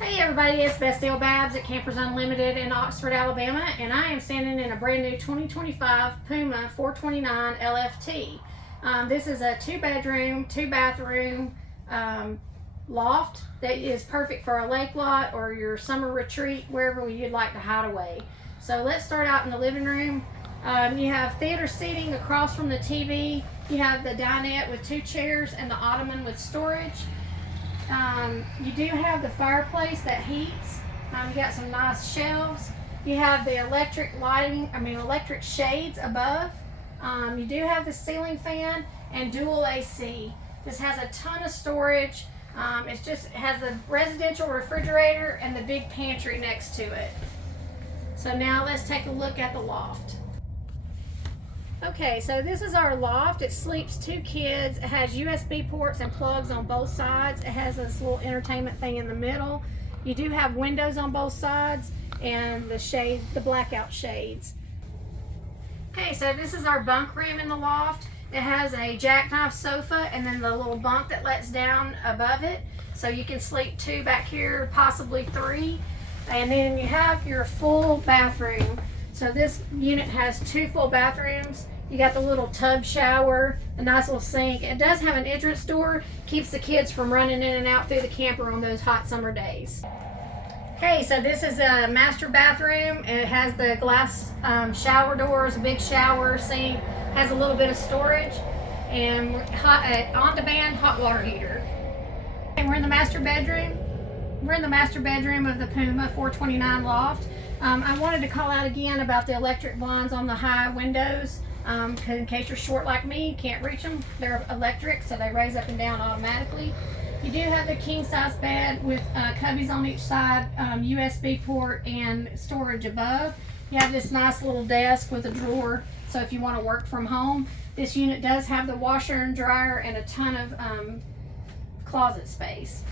Hey everybody, it's Best Deal Babs at Campers Unlimited in Oxford, Alabama, and I am standing in a brand new 2025 Puma 429 LFT. This is a 2-bedroom, 2-bathroom loft that is perfect for a lake lot or your summer retreat, wherever you'd like to hide away. So let's start out in the living room. You have theater seating across from the TV. You have the dinette with 2 chairs and the ottoman with storage. You do have the fireplace that heats. You got some nice shelves. You have the electric shades above. You do have the ceiling fan and dual AC. This has a ton of storage. It has the residential refrigerator and the big pantry next to it. So now let's take a look at the loft. Okay, so this is our loft. It sleeps 2 kids. It has USB ports and plugs on both sides. It has this little entertainment thing in the middle. You do have windows on both sides and the blackout shades. Okay, so this is our bunk room in the loft. It has a jackknife sofa and then the little bunk that lets down above it. So you can sleep 2 back here, possibly 3. And then you have your full bathroom. So this unit has 2 full bathrooms. You got the little tub shower, a nice little sink. It does have an entrance door, keeps the kids from running in and out through the camper on those hot summer days. Okay, so this is a master bathroom. It has the glass shower doors, a big shower sink, has a little bit of storage, and on-demand hot water heater. And we're in the master bedroom. We're in the master bedroom of the Puma 429 loft. I wanted to call out again about the electric blinds on the high windows. In case you're short like me, can't reach them. They're electric, so they raise up and down automatically. You do have the king size bed with cubbies on each side, USB port and storage above. You have this nice little desk with a drawer, so if you want to work from home. This unit does have the washer and dryer and a ton of closet space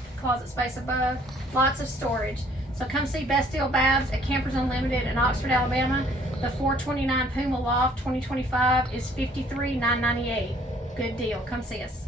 above, lots of storage. So come see Best Deal Babs at Campers Unlimited in Oxford, Alabama. The 429 Puma Loft 2025 is $53,998. Good deal. Come see us.